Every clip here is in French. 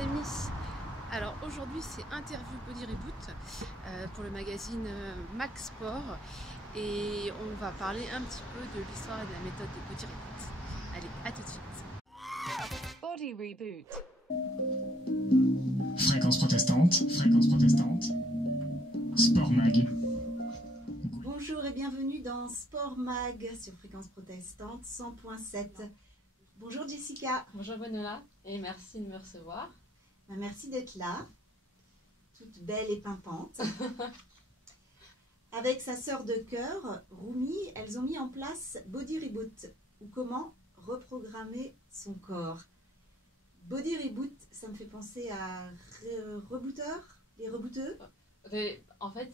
amis, alors aujourd'hui c'est Interview Body Reboot pour le magazine Max Sport et on va parler un petit peu de l'histoire et de la méthode de Body Reboot. Allez, à tout de suite. Body Reboot. Fréquence protestante, Sport Mag. Bonjour et bienvenue dans Sport Mag sur Fréquence protestante 100.7. Bonjour Jessica. Bonjour Gwenola et merci de me recevoir. Merci d'être là, toute belle et pimpante. Avec sa sœur de cœur, Roumi, elles ont mis en place Body Reboot, ou comment reprogrammer son corps. Body Reboot, ça me fait penser à rebooteur, les rebooteux. En fait,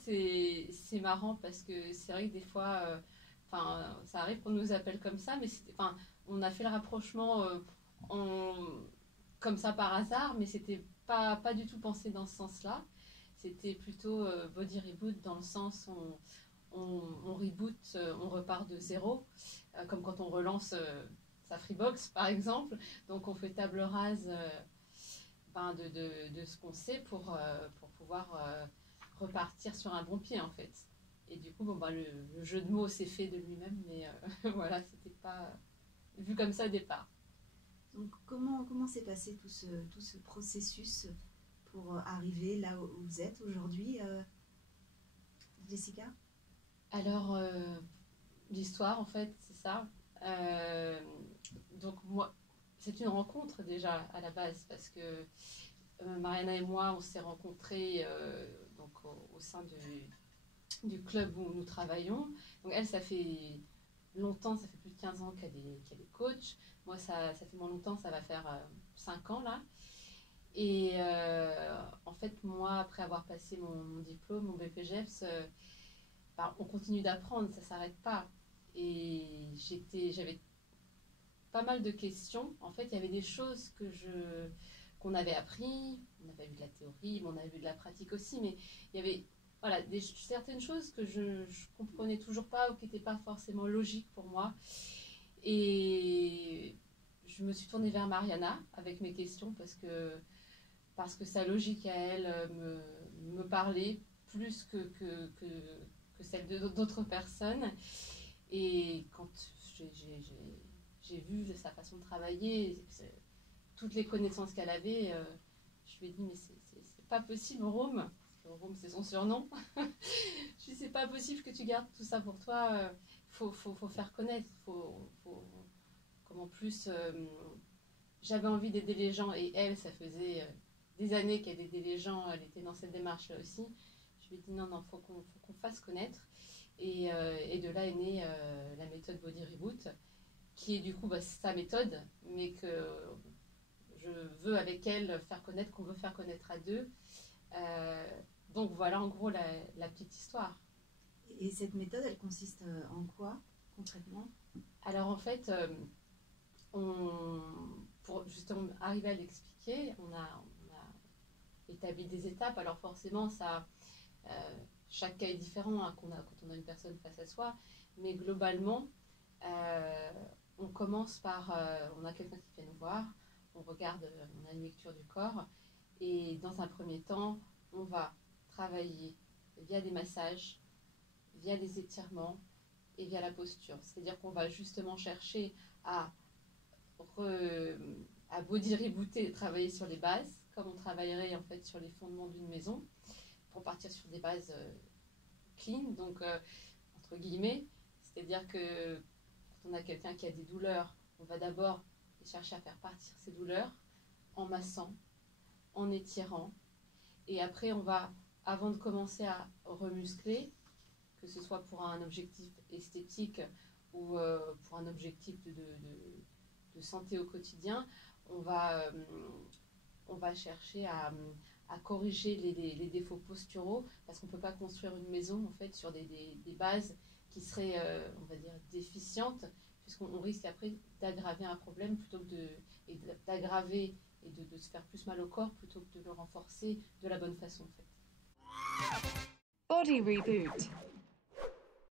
c'est marrant parce que c'est vrai que des fois, ça arrive qu'on nous appelle comme ça, mais on a fait le rapprochement comme ça par hasard, mais c'était pas du tout pensé dans ce sens-là. C'était plutôt Body Reboot dans le sens où on reboot, on repart de zéro, comme quand on relance sa Freebox par exemple. Donc on fait table rase de ce qu'on sait pour pouvoir repartir sur un bon pied en fait. Et du coup, le jeu de mots s'est fait de lui-même, mais voilà, c'était pas vu comme ça au départ. Donc comment s'est passé tout ce processus pour arriver là où vous êtes aujourd'hui, Jessica? Alors, l'histoire en fait, c'est ça. Donc moi, c'est une rencontre déjà à la base parce que Mariana et moi, on s'est rencontrés donc au sein du club où nous travaillons. Donc elle, ça fait longtemps, ça fait plus de 15 ans qu'elle est coach. Moi, ça fait moins longtemps, ça va faire 5 ans là. Et en fait, moi, après avoir passé mon diplôme, mon BPGEPS, on continue d'apprendre, ça ne s'arrête pas. Et j'avais pas mal de questions. En fait, il y avait des choses qu'on avait appris, on avait vu de la théorie, mais on avait vu de la pratique aussi, mais il y avait certaines choses que je comprenais toujours pas ou qui n'étaient pas forcément logiques pour moi. Et je me suis tournée vers Mariana avec mes questions parce que sa logique à elle me parlait plus que celle d'autres personnes. Et quand j'ai vu sa façon de travailler, toutes les connaissances qu'elle avait, je lui ai dit mais c'est pas possible, Rome. Rome, c'est son surnom. Je lui ai dit c'est pas possible que tu gardes tout ça pour toi. Faut faire connaître. Comme en plus, j'avais envie d'aider les gens et elle, ça faisait des années qu'elle aidait les gens. Elle était dans cette démarche-là aussi. Je lui ai dit non, faut qu'on fasse connaître. Et de là est née la méthode Body Reboot, qui est du coup sa méthode, mais que je veux avec elle faire connaître, qu'on veut faire connaître à deux. Donc voilà en gros la petite histoire. Et cette méthode, elle consiste en quoi concrètement? Alors en fait, pour justement arriver à l'expliquer, on a établi des étapes. Alors forcément, chaque cas est différent quand on a une personne face à soi, mais globalement, on commence par, on a quelqu'un qui vient nous voir, on regarde, on a une lecture du corps, et dans un premier temps, on va travailler via des massages, via des étirements et via la posture. C'est-à-dire qu'on va justement chercher à body rebooter, travailler sur les bases, comme on travaillerait en fait sur les fondements d'une maison, pour partir sur des bases clean, donc entre guillemets. C'est-à-dire que quand on a quelqu'un qui a des douleurs, on va d'abord chercher à faire partir ces douleurs en massant, en étirant, et après on va, avant de commencer à remuscler, que ce soit pour un objectif esthétique ou pour un objectif de santé au quotidien, on va chercher à corriger les défauts posturaux, parce qu'on ne peut pas construire une maison en fait sur des bases qui seraient, on va dire, déficientes, puisqu'on risque après d'aggraver un problème plutôt que d'aggraver et de se faire plus mal au corps plutôt que de le renforcer de la bonne façon en fait. Body Reboot.